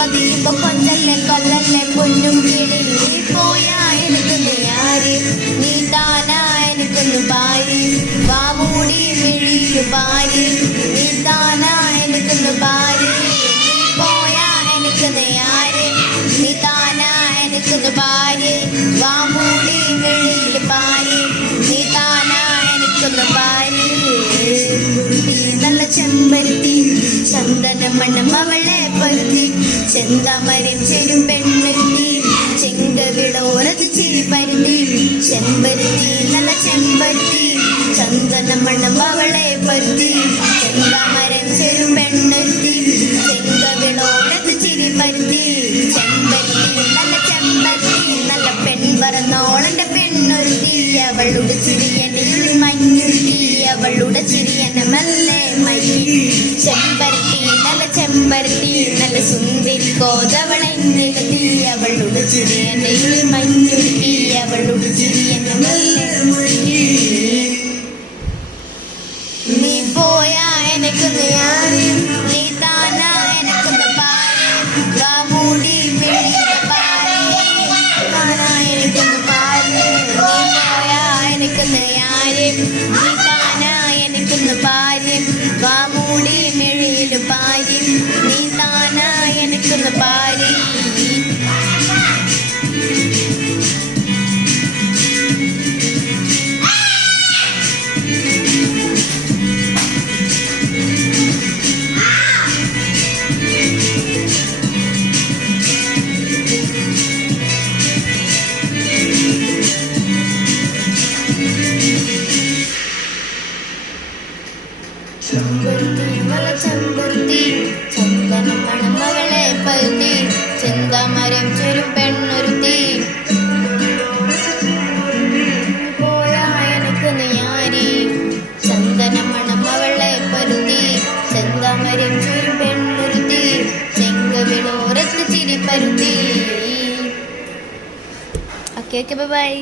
മതിയുമ്പോ കൊഞ്ചല്ലേ കൊല്ലല്ലേ പൊന്നും കിളി നീ പോയാ എനിക്കൊന്ന് ആര് നീ താനാ എനിക്കൊന്ന് പാരി വാമൂടി മിഴിയു പാരി നീ താനാ എനിക്കൊന്ന് പാരി നീ പോയാ എനിക്കൊന്ന് ആര് നീ താനാ എനിക്കൊന്ന് പാരി വാമൂടി മിഴിയു പാരി നീ താനാ എനിക്കൊന്ന് പാരി നല്ല ചെമ്പരുത്തി ചന്ദന മണം അവളെ പരുത്തി ചെന്താമരം ചെരും പെൺവരുത്തി ചെങ്കവിളോരത് ചിരി പരുത്തി ചെമ്പരുത്തി നല്ല ചെമ്പരുത്തി ചന്ദന മണം അവളെ പരുത്തി ചെന്താമരം ചെരും പെൺവരുത്തി ചെങ്കവിളോരത് ചിരി പരുത്തി ചെമ്പരുത്തി നല്ല ചെമ്പരുത്തി നല്ല പെൺ പറന്നോളന്റെ പെണ്ണൊരുത്തി അവളുടെ ചിരിയനിൽ മഞ്ഞുരുത്തി അവളുടെ ചിരിയനെ മെല്ലെ മയ്യി ചെമ്പരത്തി നല്ല സുന്ദരി കോതവളെ നികത്തി അവളുടെ ചിരിയനിൽ മഞ്ഞുരുത്തി അവളുടെ ചിരിയനെ മെല്ലെ മുഴുകി നീ പോയാ എനിക്കൊന്ന് ആര് നീ താനാ എനിക്കൊന്ന് പാരി വാമൂടി മിഴിയുടെ പാരി താനാ എനിക്കൊന്ന് പാരി നീ പോയാ എനിക്കൊന്ന് ആര് നീ താനാ എനിക്കൊന്ന് പാരി വാമൂടി മിഴിയിൽ പാരി നീ താനാ എനിക്കൊന്ന് പാരി ചെമ്പരുത്തി ചന്ദന മണം മകളെ പരുത്തി ചെന്താമരം ചെരും പെണ്ണൊരുത്തി പോയാ എനിക്കൊന്ന് ആരി ചന്ദന മണം മകളെ പരുത്തി ചെന്താമരം ചെരും പെണ്ണൊരുത്തി ചെങ്കവിളോരത്ത് ചിരി പരുത്തി. Okay bye.